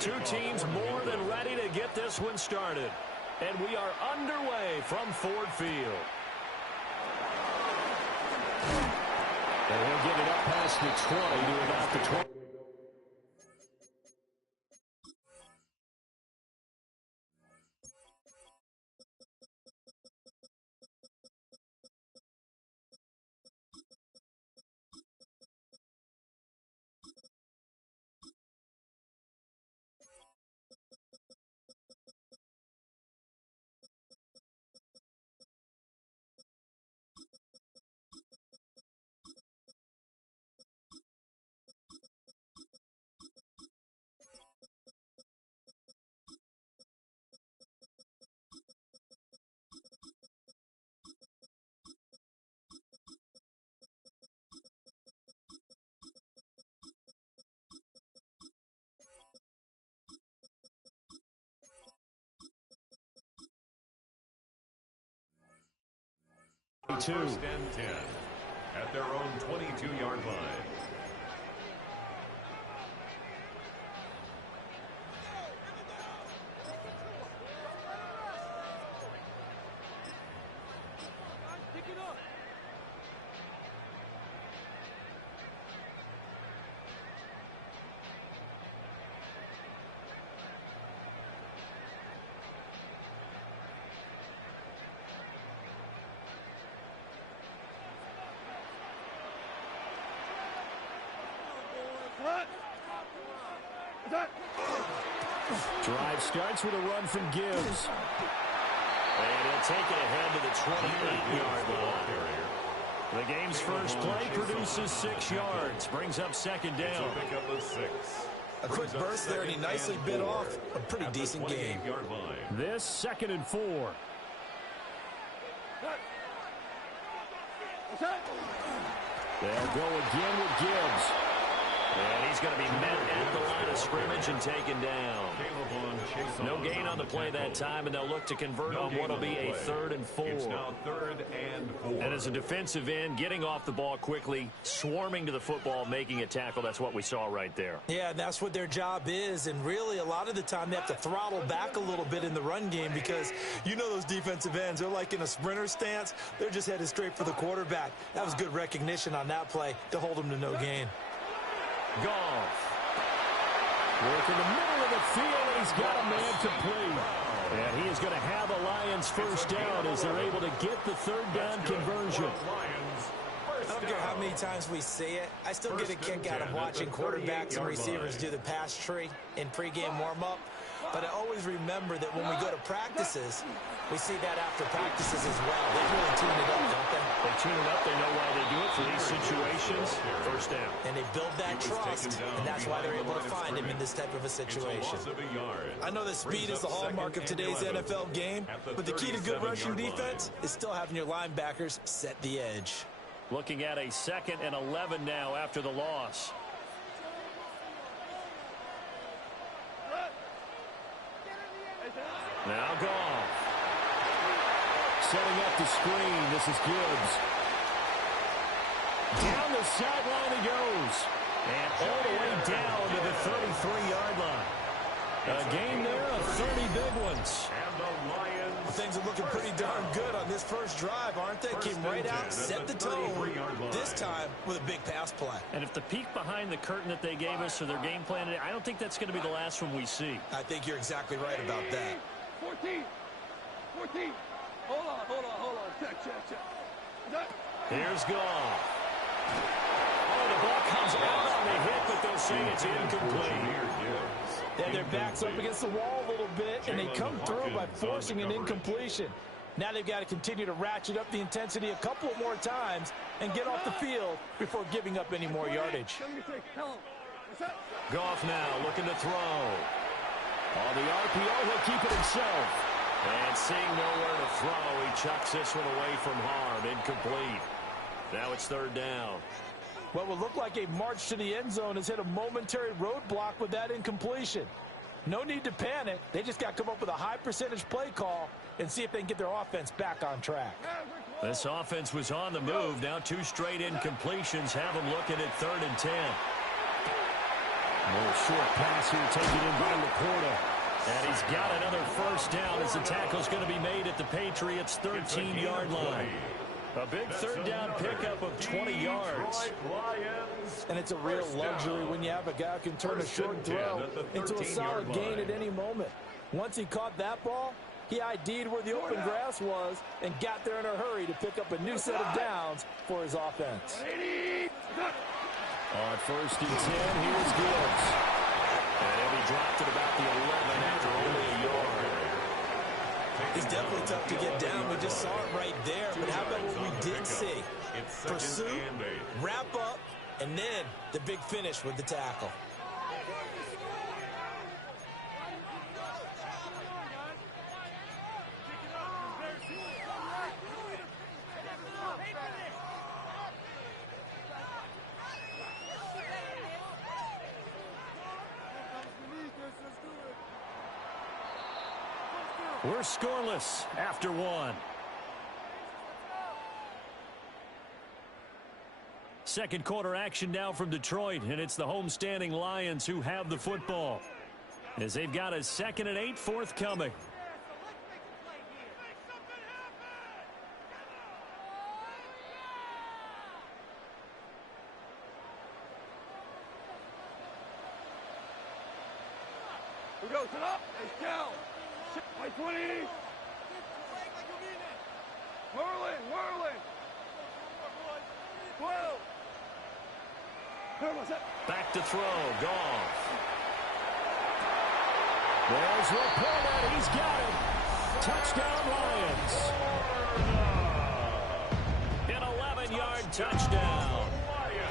Two teams more than ready to get this one started. And we are underway from Ford Field. And he'll get it up past the 20 to about the 20. First and 10 at their own 22-yard line. Drive starts with a run from Gibbs. And he'll take it ahead to the 28-yard line. The game's first play produces 6 yards. Brings up second down. A quick burst there, and he nicely bit off a pretty decent game. This 2nd and 4. They'll go again with Gibbs. And he's going to be met at the line of scrimmage and taken down. No gain on the play that time, and they'll look to convert on what will be a 3rd and 4. It's now 3rd and 4. And as a defensive end, getting off the ball quickly, swarming to the football, making a tackle, that's what we saw right there. Yeah, that's what their job is, and really a lot of the time they have to throttle back a little bit in the run game because you know those defensive ends, they're like in a sprinter stance. They're just headed straight for the quarterback. That was good recognition on that play to hold them to no gain. Goff. Work in the middle of the field, and he's got a man complete. And he is going to have the Lions first down as they're able to get the 3rd down conversion. I don't care how many times we see it. I still get a kick out of watching quarterbacks and receivers do the pass tree in pregame warm-up. But I always remember that when we go to practices, we see that after practices as well. They really tune it up, don't they? They tune it up. They know why they do it for these situations. First down. And they build that trust, and that's why they're able to find him in this type of a situation. I know that speed is the hallmark of today's NFL game, but the key to good rushing defense is still having your linebackers set the edge. Looking at a 2nd and 11 now after the loss. Now Goff. Setting up the screen. This is Gibbs. Down the sideline he goes. And all the way down to the 33-yard line. A game there of 30 big ones. And the Lions. Things are looking pretty darn good on this first drive, aren't they? Came right out, set the tone, this time with a big pass play. And if the peek behind the curtain that they gave us or their game plan, I don't think that's going to be the last one we see. I think you're exactly right about that. 14. Hold on. Check. Here's Goff. Oh, the ball comes out on the hit, but they'll say it's incomplete. Yeah, their back's up against the wall a little bit, and they come through by forcing an incompletion. Now they've got to continue to ratchet up the intensity a couple more times and get off the field before giving up any more yardage. Goff now looking to throw. On the RPO, he'll keep it himself. And seeing nowhere to throw, he chucks this one away from harm. Incomplete. Now it's 3rd down. What will look like a march to the end zone has hit a momentary roadblock with that incompletion. No need to panic. They just got to come up with a high percentage play call and see if they can get their offense back on track. This offense was on the move. Now 2 straight incompletions have them looking at 3rd and 10. More short pass here taken in by Laporta. And he's got another first down as the tackle's going to be made at the Patriots' 13-yard line. A big third down pickup of 20 yards. And it's a real luxury when you have a guy who can turn a short throw into a solid gain at any moment. Once he caught that ball, he ID'd where the open grass was and got there in a hurry to pick up a new set of downs for his offense. On 1st and 10, here's Gibbs. And he dropped it about the 11 after only a yard. He's definitely tough to get down. We just saw it right there. But how about what we did see? Pursuit, wrap up, and then the big finish with the tackle. We're scoreless after one. Second quarter action now from Detroit, and it's the homestanding Lions who have the football as they've got a 2nd and 8 forthcoming. Who goes it up? It's down. By 20. Whirling. 12. Back to throw. Goff. There's Laporta. He's got it. Touchdown, Lions. An 11-yard touchdown.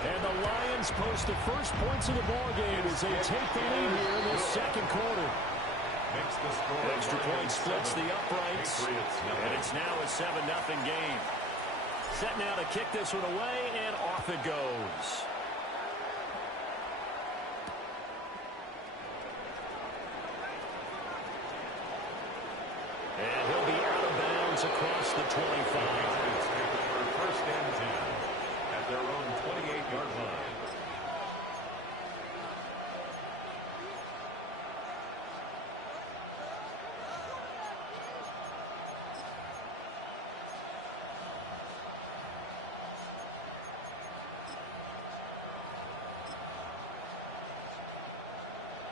And the Lions post the first points of the ballgame as they take the lead here in this second quarter. Extra point splits the uprights, and it's now a 7-0 game. Set now to kick this one away, and off it goes. And he'll be out of bounds across the 25. First and 10 at their own 28-yard line.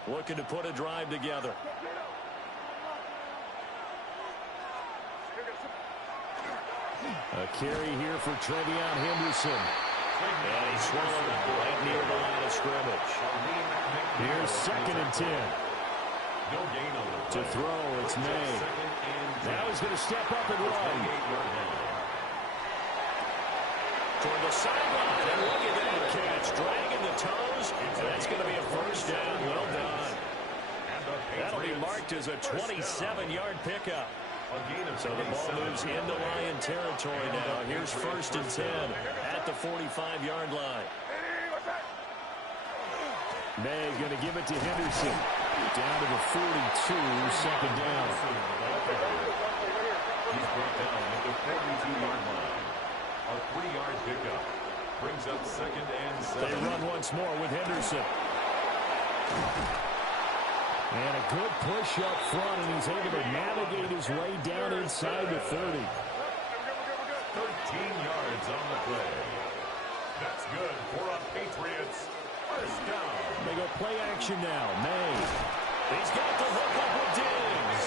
Looking to put a drive together. A carry here for Trevion Henderson. And he swallowed it right near the line of scrimmage. Here's 2nd and 10. To throw, it's May. Now he's going to step up and run. Toward the sideline, and look at that catch. Dragging the toes, and that's going to be a first down. Well done. That'll be marked as a 27-yard pickup. So the ball moves into Lion territory now. Here's 1st and 10 at the 45-yard line. May going to give it to Henderson. Down to the 42, 2nd down. He's brought down at the 42-yard line. A 3-yard pickup brings up 2nd and 7. They run once more with Henderson. And a good push up front, and he's able to navigate his way down inside the 30. 13 yards on the play. That's good for a Patriots first down. They go play action now. May. He's got the hook up with Diggs.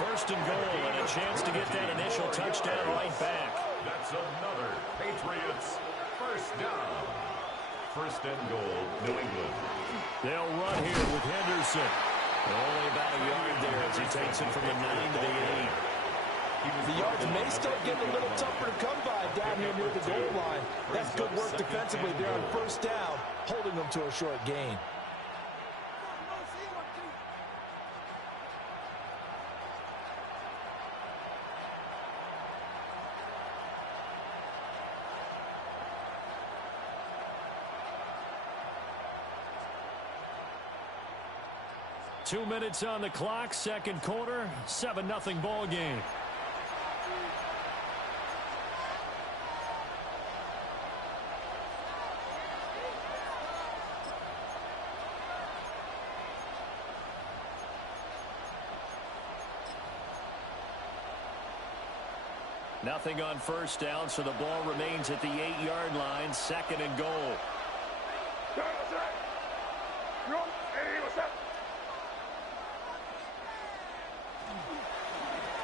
1st and goal, and a chance to get that initial touchdown right back. That's another Patriots first down. 1st and goal, New England. They'll run here with Henderson. Only about a yard there as he takes it from the 9 to the 8. The yards may start getting a little tougher to come by down here near the goal line. That's good work defensively there on 1st down, holding them to a short gain. Two minutes on the clock, second quarter, 7-0 ball game. Nothing on first down, so the ball remains at the 8-yard line, 2nd and goal.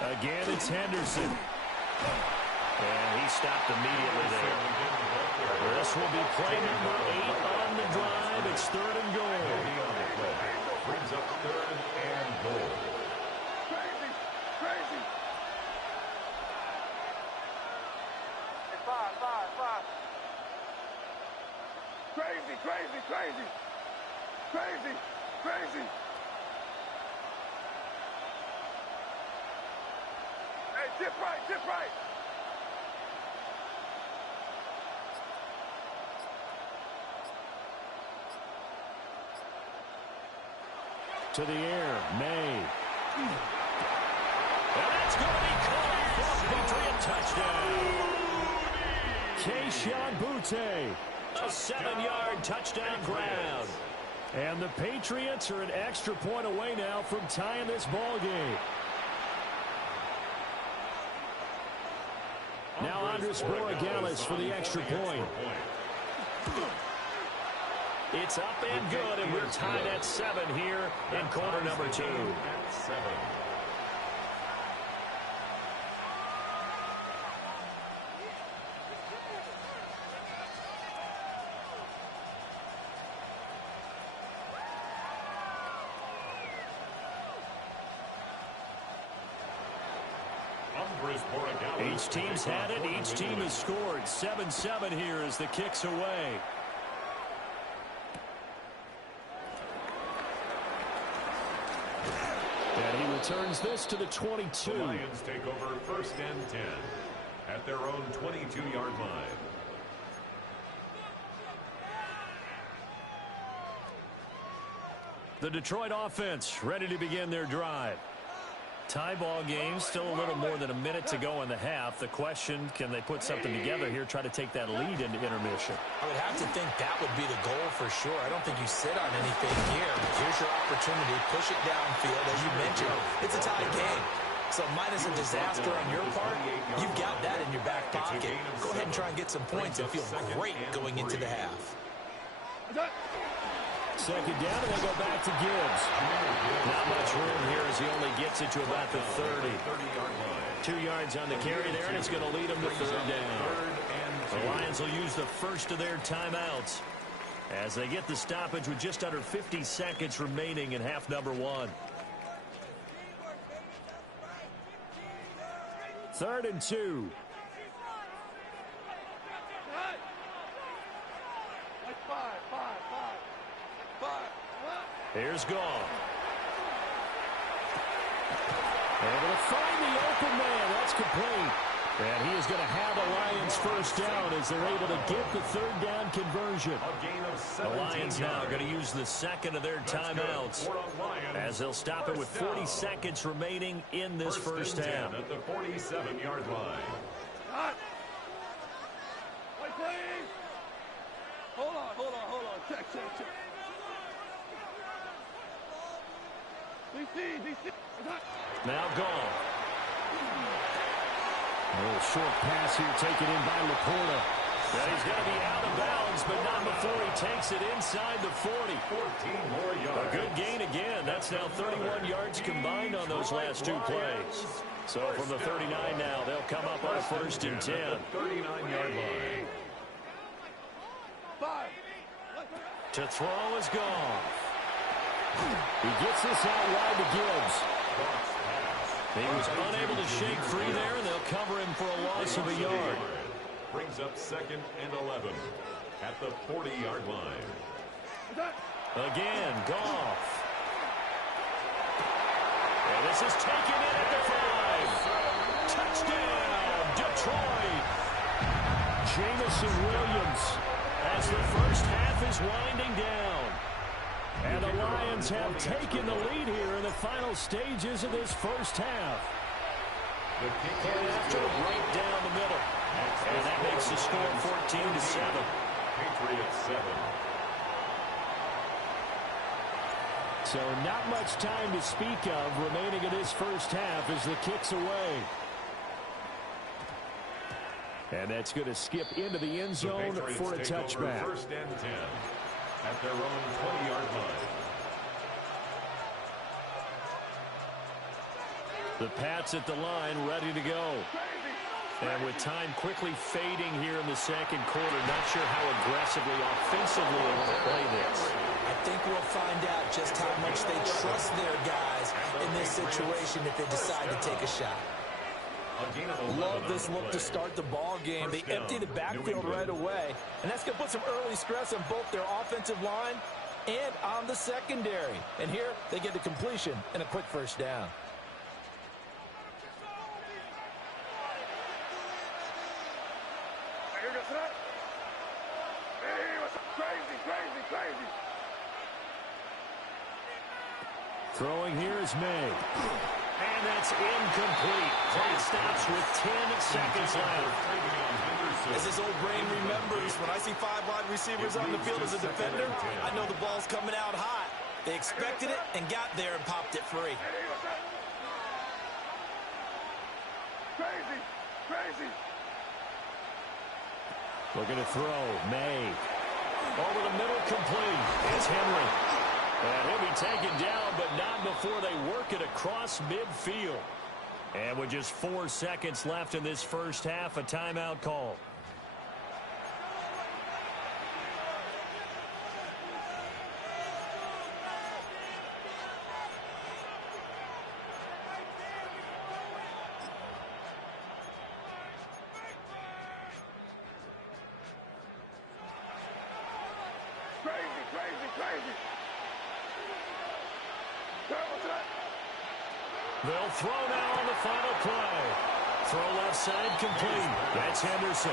Again, it's Henderson. And he stopped immediately there. This will be play number 8 on the drive. It's 3rd and goal. Brings up 3rd and goal. Crazy. Five. Crazy. Hey, dip right. To the air, May. And that's going to be caught. Patriot touchdown. Keyshawn Butte. A 7-yard touchdown grab. And the Patriots are an extra point away now from tying this ball game. Now Andres Borregales for the extra point. It's up and good, and we're tied at 7 here in quarter number 2. At 7. Each team's had it. Each team has scored. 7-7 here as the kick's away. And he returns this to the 22. The Lions take over 1st and 10 at their own 22-yard line. The Detroit offense ready to begin their drive. Tie ball game, still a little more than a minute to go in the half. The question, can they put something together here, try to take that lead into intermission? I would have to think that would be the goal for sure. I don't think you sit on anything here. Here's your opportunity. Push it downfield. As you mentioned, it's a tie game. So minus a disaster on your part, you've got that in your back pocket. Go ahead and try and get some points and feel great going into the half. 2nd down, and they go back to Gibbs. Not much room here as he only gets it to about the 30. 2 yards on the carry there, and it's going to lead them to 3rd down. The Lions will use the first of their timeouts as they get the stoppage with just under 50 seconds remaining in half number 1. 3rd and 2. Here's Goff. Able to find the open man. That's complete. And he is going to have a Lions first down as they're able to get the 3rd down conversion. The Lions now are going to use the 2nd of their timeouts as they'll stop it with 40 seconds remaining in this first half. At the 47-yard line. Hold on. Check. DC. Now Goff. A little short pass here taken in by Laporta. Now he's going to be out of bounds, but not before he takes it inside the 40. 14 more yards. A good gain again. That's now 31 yards combined on those last 2 plays. So from the 39 now, they'll come up on a 1st and 10. 39-yard line. To throw is Goff. He gets this out wide to Gibbs. He was unable to shake free there, and they'll cover him for a loss of a yard. Brings up 2nd and 11 at the 40-yard line. Again, Goff. And this is taken in at the 5. Touchdown, Detroit. Jamison Williams as the first half is winding down. And the Lions have taken the lead here in the final stages of this first half. And after right down the middle. And that makes the score 14-7. Patriots 7. So not much time to speak of remaining in this first half as the kick's away. And that's going to skip into the end zone for a touchback. First and 10 at their own 20-yard line. The Pats at the line, ready to go. And with time quickly fading here in the second quarter, not sure how aggressively, offensively they want to play this. I think we'll find out just how much they trust their guys in this situation if they decide to take a shot. Love this look to start the ball game. They empty the backfield right away, and that's going to put some early stress on both their offensive line and on the secondary. And here they get the completion and a quick first down. Throwing here is May. And that's incomplete. Play stops with 10 seconds left. As his old brain remembers, when I see 5 wide receivers on the field as a defender, I know the ball's coming out hot. They expected it and got there and popped it free. Crazy. Looking to throw. May. Over the middle, complete. It's Henry. And he'll be taken down, but not before they work it across midfield. And with just 4 seconds left in this first half, a timeout call. Crazy. They'll throw now on the final play. Throw left side, complete. That's Henderson.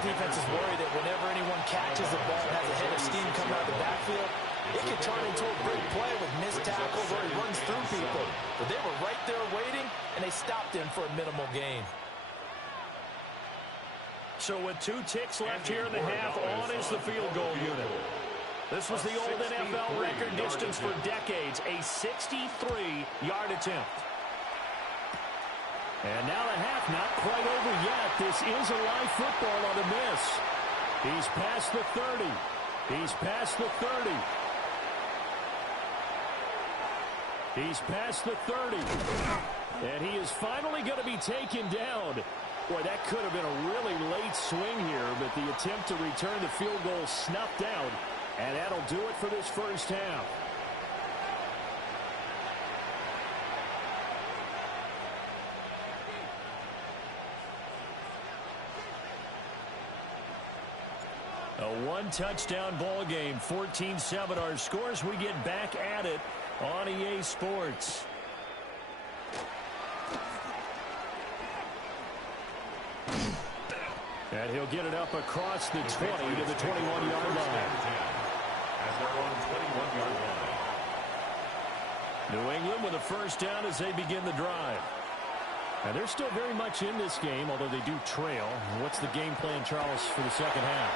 Defense is worried that whenever anyone catches the ball and has a head of steam coming out of the backfield, it can turn into a big play with missed tackles or he runs through people. But they were right there waiting, and they stopped him for a minimal gain. So with 2 ticks left here in the half, on is the field goal unit. This was the old NFL record distance for decades, a 63-yard attempt. And now the half not quite over yet. This is a live football on the miss. He's past the 30. He's past the 30. He's past the 30. And he is finally going to be taken down. Boy, that could have been a really late swing here, but the attempt to return the field goal snuffed out. And that'll do it for this first half. A 1-touchdown ball game, 14-7 our scores. We get back at it on EA Sports. And he'll get it up across the 20 to the 21-yard line. At their own 21-yard line. New England with a first down as they begin the drive. And they're still very much in this game, although they do trail. What's the game plan, Charles, for the second half?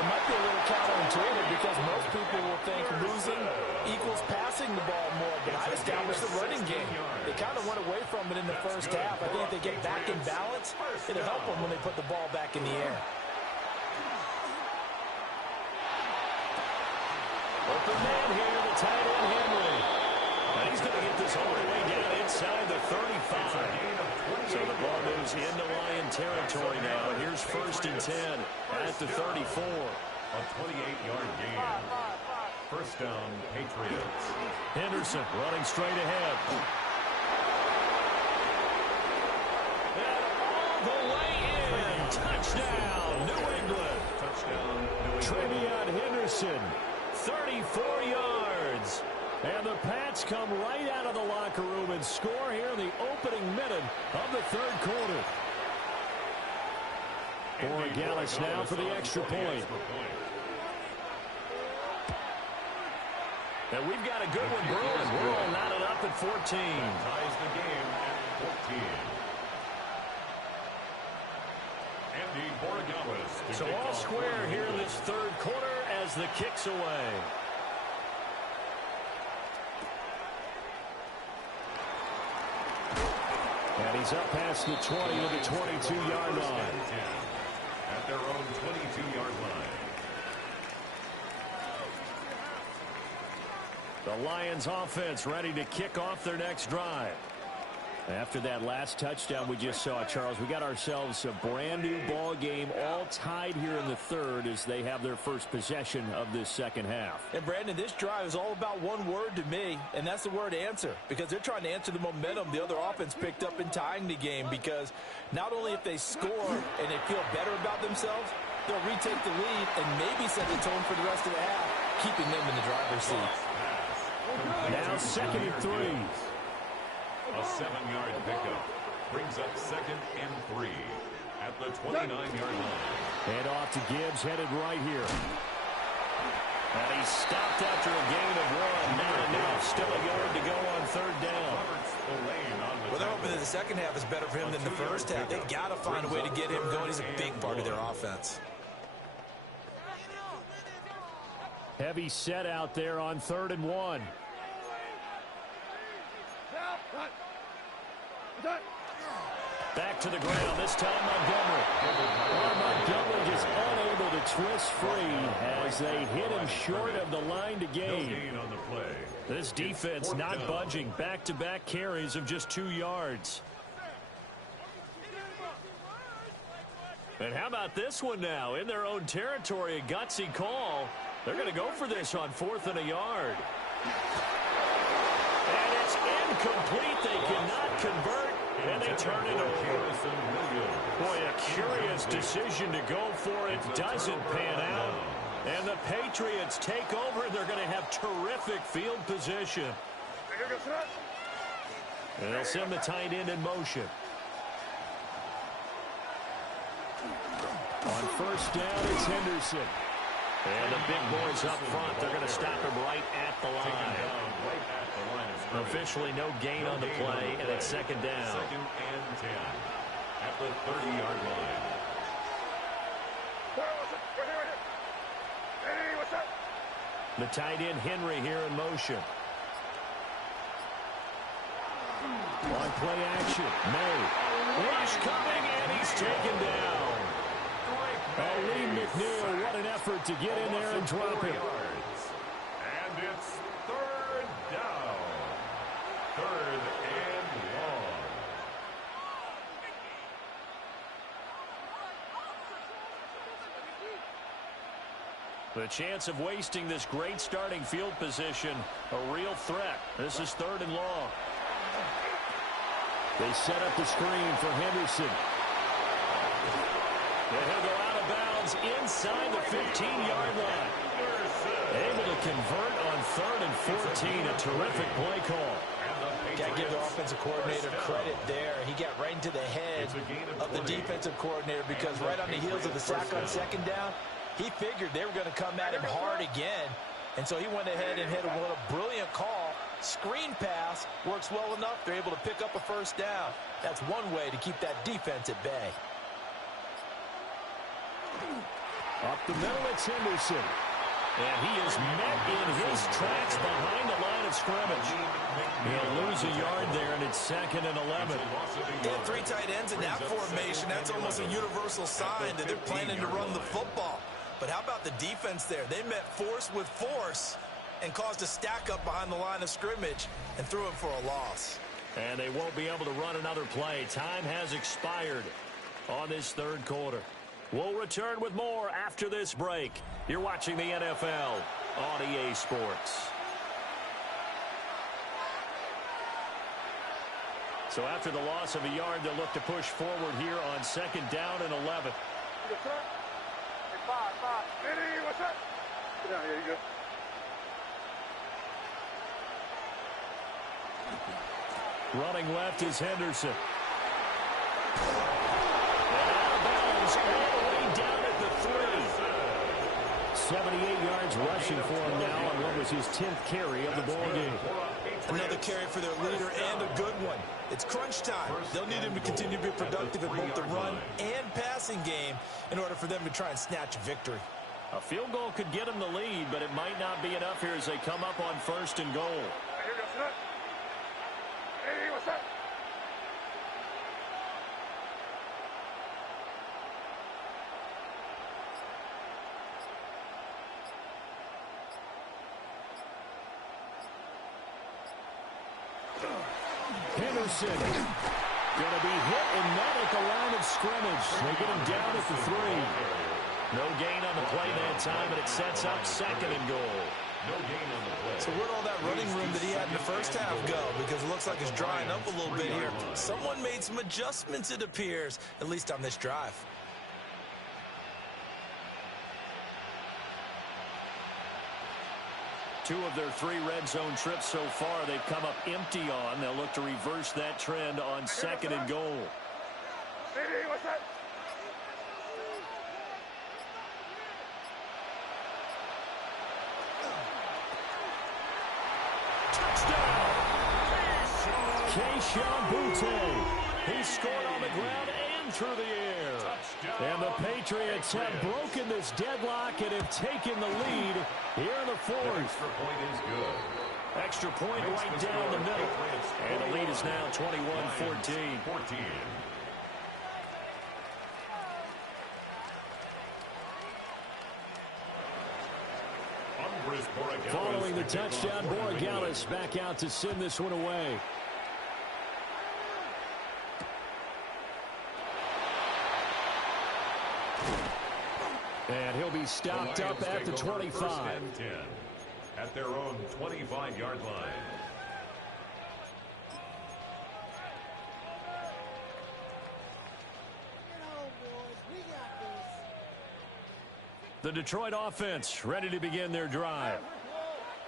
It might be a little counterintuitive because most people will think losing equals passing the ball more, but I established the running game. They kind of went away from it in the first half. I think if they get back in balance, it'll help them when they put the ball back in the air. Open man here, the tight end Henry. And he's going to get this all the way down inside the 35. So the ball moves into Lion territory now. And here's first and 10 at the 34. A 28-yard gain. First down, Patriots. Henderson running straight ahead. And all the way in. Touchdown, New England. Touchdown, New England. Trevion Henderson, 34 yards. And the Pats come right out of the locker room and score here in the opening minute of the third quarter. Borregales now for the extra point. And we've got a good one brewing. We're all knotted up at 14. Ties the game at 14. Andy Borregales. So all square here in this third quarter as the kick's away. And he's up past the 20 to the 22-yard line. At their own 22-yard line. The Lions offense ready to kick off their next drive. After that last touchdown we just saw, Charles, we got ourselves a brand new ball game, all tied here in the third as they have their first possession of this second half. And Brandon, this drive is all about one word to me, and that's the word answer, because they're trying to answer the momentum the other offense picked up in tying the game, because not only if they score and they feel better about themselves, they'll retake the lead and maybe set the tone for the rest of the half, keeping them in the driver's seat. Now 2nd and 3. A 7-yard pickup brings up 2nd and 3 at the 29-yard line. Hand off to Gibbs, headed right here. And he stopped after a gain of 1. Not enough. Still a yard to go on 3rd down. Well, they're hoping that the second half is better for him than the first half. They've got to find a way to get him going. He's a big part of their offense. Heavy set out there on 3rd and 1. Back to the ground, this time Montgomery. Montgomery just unable to twist free as they hit him short of the line to gain. This defense not budging. Back-to-back carries of just 2 yards. And how about this one now? In their own territory, a gutsy call. They're going to go for this on 4th and a yard. And it's incomplete. They cannot convert, and they turn it over. Boy, a curious decision to go for it. Doesn't pan out. And the Patriots take over. They're going to have terrific field position. And they'll send the tight end in motion. On 1st down, it's Henderson. And the big boys up front, they're going to stop him right at the line. Officially no gain on the play, and it's 2nd down. 2nd and 10 at the 30-yard line. The tight end Henry here in motion. On play action, May. Rush coming, and he's taken down. Lee McNeil, what an effort to get in there and drop him. And it's 3rd down. 3rd and 1. The chance of wasting this great starting field position, a real threat. This is 3rd and long. They set up the screen for Henderson. And he'll go out of bounds inside the 15-yard line. Able to convert on 3rd and 14. A terrific play call. Got to give the offensive coordinator credit there. He got right into the head of the defensive coordinator, because right on the heels of the sack on 2nd down, he figured they were going to come at him hard again. And so he went ahead and hit a brilliant call. Screen pass works well enough. They're able to pick up a 1st down. That's one way to keep that defense at bay. Up the middle, it's Henderson. And he is met in his tracks behind the line of scrimmage. He'll lose a yard there, and it's 2nd and 11. Yeah, 3 tight ends in that formation. That's almost a universal sign that they're planning to run the football. But how about the defense there? They met force with force and caused a stack up behind the line of scrimmage and threw him for a loss. And they won't be able to run another play. Time has expired on this 3rd quarter. We'll return with more after this break. You're watching the NFL on EA Sports. So after the loss of a yard, they'll look to push forward here on 2nd down and 11. Running left is Henderson. And out of bounds all the way down at the 3. 78 yards rushing for him now on what was his 10th carry of the ball game. Another carry for their leader, and a good one. It's crunch time. They'll need him to continue to be productive in both the run and passing game in order for them to try and snatch a victory. A field goal could get them the lead, but it might not be enough here as they come up on 1st and goal. Henderson going to be hit and met at the line of scrimmage. They get him down at the 3. No gain on the play that time, and it sets up 2nd and goal. No gain on the play. So where'd all that running room that he had in the first half go? Because it looks like it's drying up a little bit here. Someone made some adjustments, it appears, at least on this drive. Two of their 3 red zone trips so far, they've come up empty on. They'll look to reverse that trend on 2nd and goal. Hey, what's that? Touchdown! Keyshawn Butte. He scored on the ground and through the air. And the Patriots have broken this deadlock and have taken the lead here in the 4th. Extra point is good. Extra point right down the middle. And the lead is now 21-14. Following the touchdown, Borregales back out to send this one away. And he'll be stopped up at the 25. At their own 25-yard line. The Detroit offense ready to begin their drive.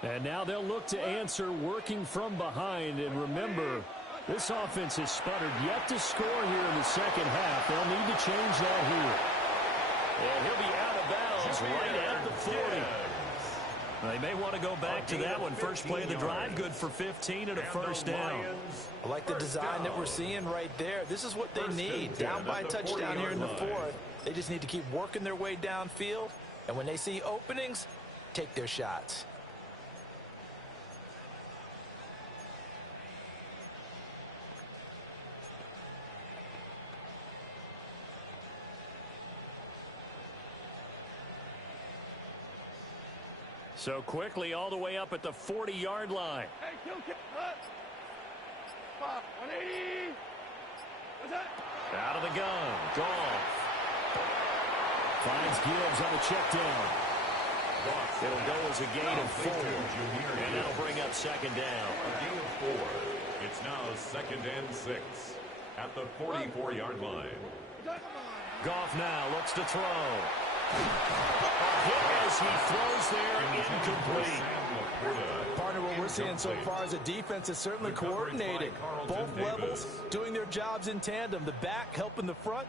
And now they'll look to answer working from behind. And remember, this offense has sputtered yet to score here in the second half. They'll need to change that here. And he'll be out of bounds right at the 40. They may want to go back to that one. First play of the drive, good for 15 and a first down. I like the design that we're seeing right there. This is what they need. Down by a touchdown here in the 4th. They just need to keep working their way downfield. And when they see openings, take their shots. So quickly all the way up at the 40-yard line. Hey, kill, 180. What's that? Out of the gun. Goff. Finds Gibbs on the check down. It'll go as a gain of 4. And that'll bring up 2nd down. A gain of 4. It's now 2nd and 6 at the 44-yard line. Goff now looks to throw. A hit as he throws there, incomplete. Partner, what we're seeing so far is the defense is certainly coordinated. Both levels doing their jobs in tandem. The back helping the front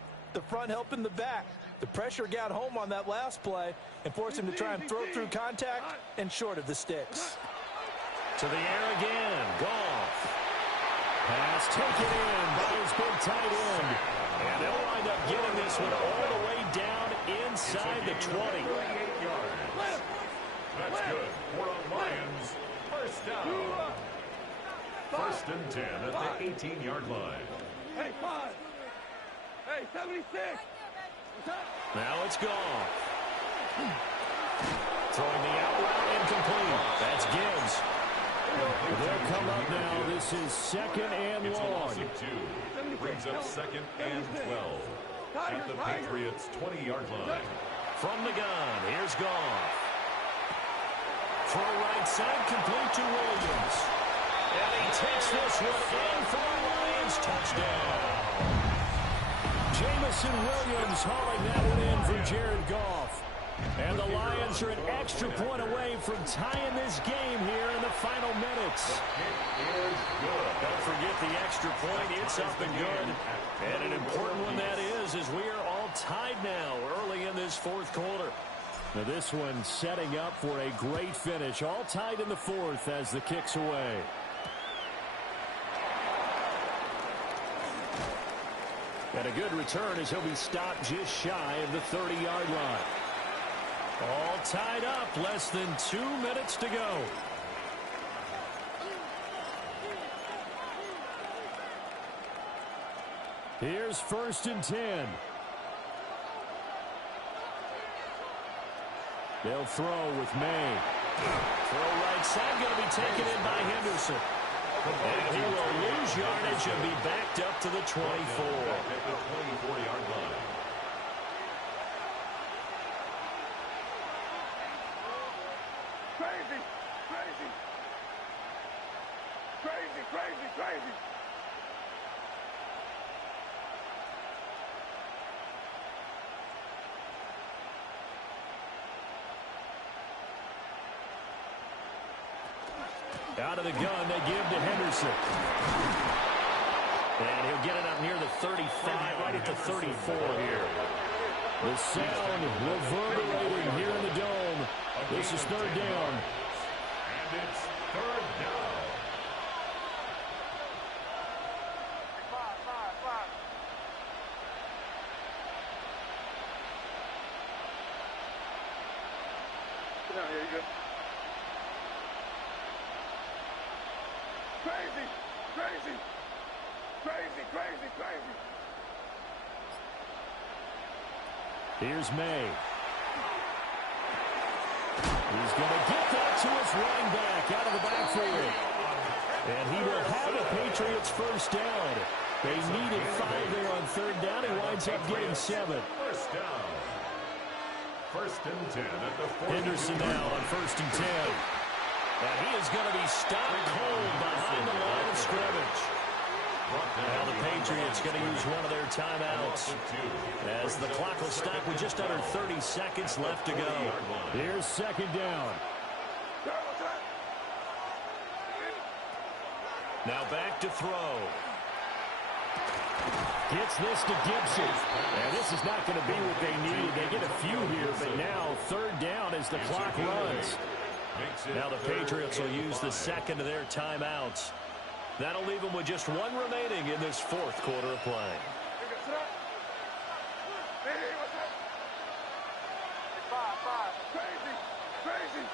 helping the back. The pressure got home on that last play and forced him to try and throw through contact and short of the sticks. To the air again. Goff. Pass taken in by his big tight end. And they'll wind up getting this one all the way down inside the 20. That's good for the Lions. First down. 1st and 10 at the 18-yard line. Hey, 5. Hey, 76. Now it's Goff. Throwing the out route incomplete. That's Gibbs. They'll come up now. This is 2nd and It's a long. loss of 2. Brings up 2nd and 12 at the Patriots' 20-yard line. From the gun, here's Goff. Throw right side, complete to Williams. And he takes this one in for the Lions. Touchdown. Jamison Williams hauling that one in for Jared Goff. And the Lions are an extra point away from tying this game here in the final minutes. It is good. Don't forget the extra point. It's up and good. And an important one that is, as we are all tied now early in this 4th quarter. Now this one setting up for a great finish. All tied in the 4th as the kick's away. And a good return as he'll be stopped just shy of the 30-yard line. All tied up, less than 2 minutes to go. Here's 1st and 10. They'll throw with May. Throw right side, going to be taken in by Henderson. And he will lose yardage and be backed up to the 24. At the 24-yard line. Crazy, crazy. Crazy, crazy, crazy. Out of the gun, they give to Henderson. And he'll get it up near the 35, right at the 34 here. The sound reverberating here in the dome. This is third down. And it's third down. Five. Sit down here, you good? Crazy, crazy, crazy, crazy, crazy. Here's May. He's going to get that to his running back out of the backfield. And he will have the Patriots first down. They needed 5 there on third down. He winds up getting 7. First down. First and 10 at the 40. Henderson now on first and 10. And he is going to be stopped cold behind the line of scrimmage. Now the Patriots going to use one of their timeouts as the clock will stop with just under 30 seconds left to go. Here's second down. Now back to throw. Gets this to Gibson. And this is not going to be what they needed. They get a few here, but now third down as the clock runs. Now the Patriots will use the second of their timeouts. That'll leave them with just one remaining in this fourth quarter of play. Five. Crazy, crazy.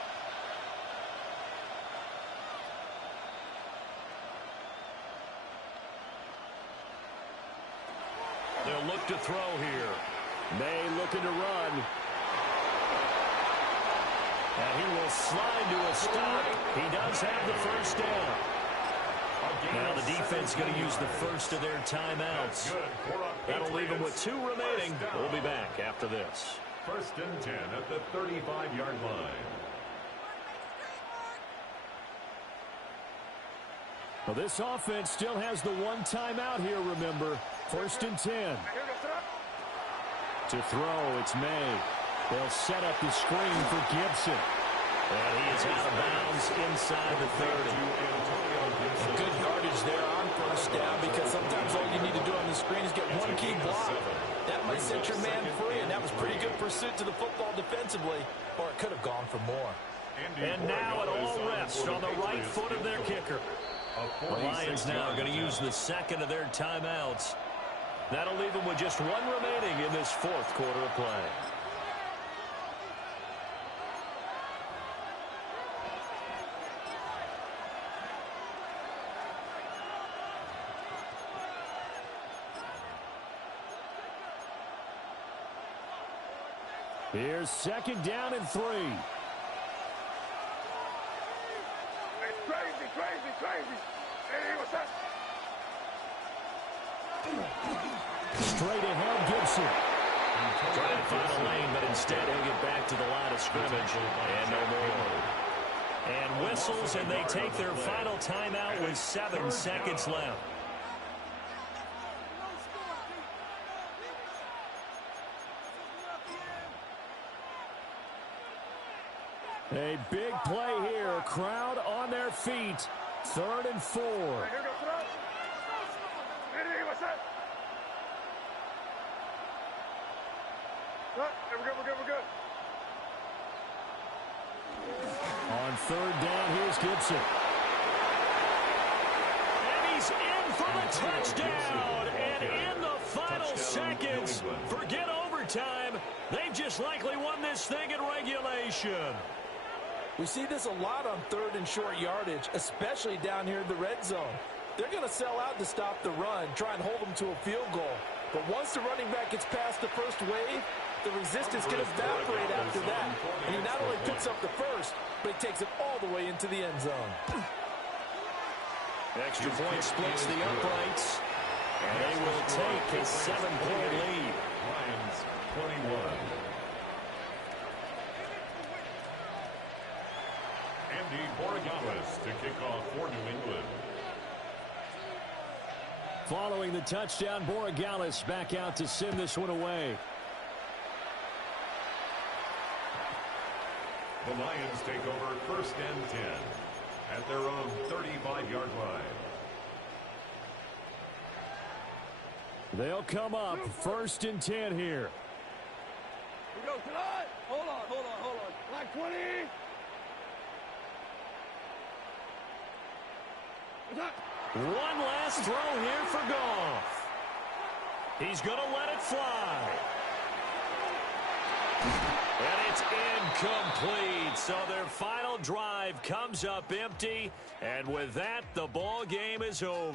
They'll look to throw here. May looking to run. And he will slide to a stop. He does have the first down. Now the defense going to use the first of their timeouts. That'll leave them with 2 remaining. We'll be back after this. First and 10 at the 35-yard line. Well, this offense still has the one timeout here, remember. First and 10. To throw, it's May. They'll set up the screen for Gibson. And he is out of bounds inside the 30. Good yardage there on first down, because sometimes all you need to do on the screen is get one key block. That might set your man free, and that was pretty good pursuit to the football defensively, or it could have gone for more. And now it all rests on the right foot of their kicker. The Lions now going to use the second of their timeouts. That'll leave them with just one remaining in this fourth quarter of play. Here's second down and 3. Crazy. Hey, what's that? Straight ahead, Gibson. Trying to find a lane, but instead he'll get back to the line of scrimmage. And no more. And whistles, and they take their final timeout with 7 seconds left. A big play here. Crowd on their feet. 3rd and 4. Hey, what's that? We're good. On 3rd down, here's Gibson. And he's in for the touchdown. And in the final seconds, forget overtime. They've just likely won this thing in regulation. We see this a lot on 3rd and short yardage, especially down here in the red zone. They're going to sell out to stop the run, try and hold them to a field goal. But once the running back gets past the first wave, the resistance can evaporate after that. And he not only picks up the first, but he takes it all the way into the end zone. Extra point splits the uprights. And they will take a 7-point lead. Lions 21. Andy Borregales to kick off for New England. Following the touchdown, Borregales back out to send this one away. The Lions take over 1st and 10 at their own 35-yard line. They'll come up 1st and 10 here. We go tonight. Hold on. Like 20. What's up? One last throw here for Goff. He's going to let it fly. And it's incomplete. So their final drive comes up empty. And with that, the ball game is over.